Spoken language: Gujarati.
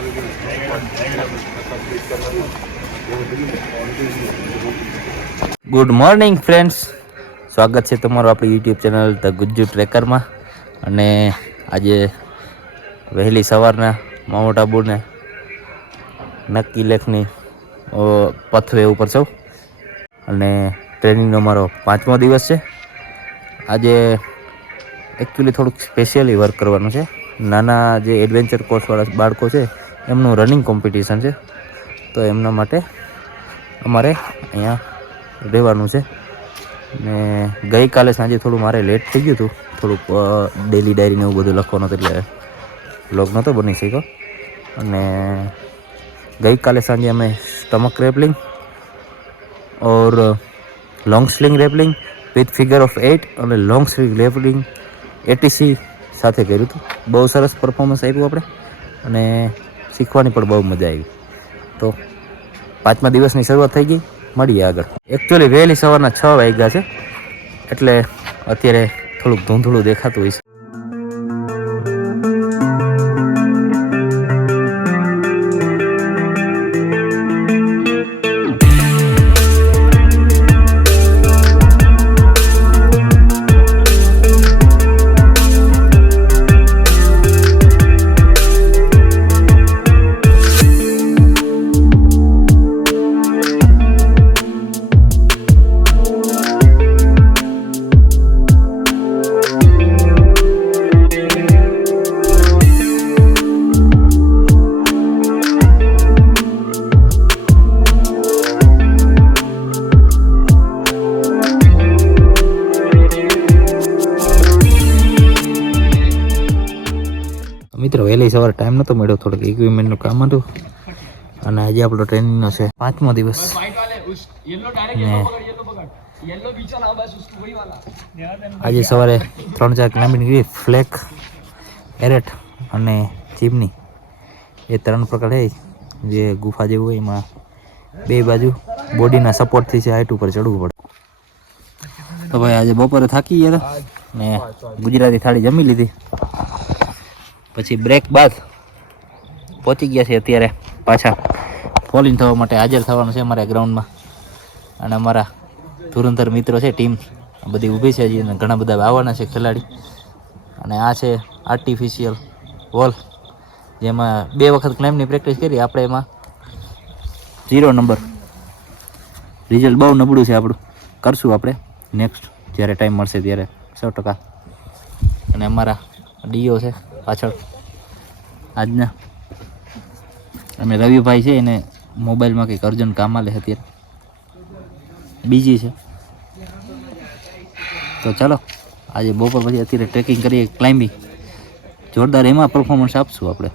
ગુડ મોર્નિંગ ફ્રેન્ડ્સ, સ્વાગત છે તમારું આપણી યુટ્યુબ ચેનલ ધ ગુજ્જુ ટ્રેકરમાં. અને આજે વહેલી સવારના માઉન્ટ આબુને નક્કી લેખની પથવે ઉપર છું અને ટ્રેનિંગનો મારો 5મો દિવસ છે. આજે એકચ્યુઅલી થોડુંક સ્પેશિયલી વર્ક કરવાનું છે. નાના જે એડવેન્ચર કોર્સવાળા બાળકો છે એમનું રનિંગ કોમ્પિટિશન છે, તો એમના માટે અમારે અહીંયા રહેવાનું છે. ને ગઈકાલે સાંજે થોડું મારે લેટ થઈ ગયું હતું, થોડુંક ડેલી ડાયરીને એવું બધું લખવાનું હતું એટલે વ્લોગ નહોતો બની શક્યો. અને ગઈકાલે સાંજે અમે stomach rappelling or long sling rappelling with figure of 8 અને લોંગ સ્લિંગ રેપલિંગ એટીસી સાથે કર્યું હતું. બહુ સરસ પરફોર્મન્સ આપ્યું આપણે અને શીખવાની પણ બહુ મજા આવી. તો 5મા દિવસની શરૂઆત થઈ ગઈ, મળીએ આગળ. એકચ્યુઅલી વહેલી સવારના 6 વાગ્યા છે એટલે અત્યારે થોડુંક ધૂંધળું દેખાતું હોય છે. મિત્રો વહેલી સવારે ટાઈમ નહોતો મળ્યો, થોડુંક ઇક્વિપમેન્ટનું કામ હતું. અને આજે આપણો ટ્રેનિંગનો છે 5મો દિવસ. ને આજે સવારે 3-4 ક્લાઇમ્બિંગ કરી, ફ્લેક, એરેટ અને ચીમની, એ 3 પ્રકાર છે જે ગુફા જેવું હોય. એમાં 2 બાજુ બોડીના સપોર્ટથી છે હાઈટ ઉપર ચડવું પડે. તો ભાઈ આજે બપોરે થાકી ગયા હતા ને ગુજરાતી થાળી જમી લીધી. પછી બ્રેક બાદ પહોંચી ગયા છે અત્યારે પાછા ફોલિંગ થવા માટે હાજર થવાનું છે અમારા ગ્રાઉન્ડમાં. અને અમારા ધુરંધર મિત્રો છે, ટીમ બધી ઊભી છે હજી, અને ઘણા બધા આવવાના છે ખેલાડી. અને આ છે આર્ટિફિશિયલ વોલ, જેમાં 2 વખત ક્લાઇમ્બની પ્રેક્ટિસ કરી આપણે. એમાં 0 નંબર, રિઝલ્ટ બહુ નબળું છે આપણું. કરશું આપણે નેક્સ્ટ જ્યારે ટાઈમ મળશે ત્યારે 100%. અને અમારા ડીઓ છે પાછળ આજના, અમે રવિભાઈ છે, એને મોબાઈલમાં કંઈક અર્જન્ટ કામ આલે અત્યારે, બીજી છે. તો ચાલો આજે બપોર પછી અત્યારે ટ્રેકિંગ કરીએ, ક્લાઇમ્બિંગ જોરદાર, એમાં પરફોર્મન્સ આપશું આપણે.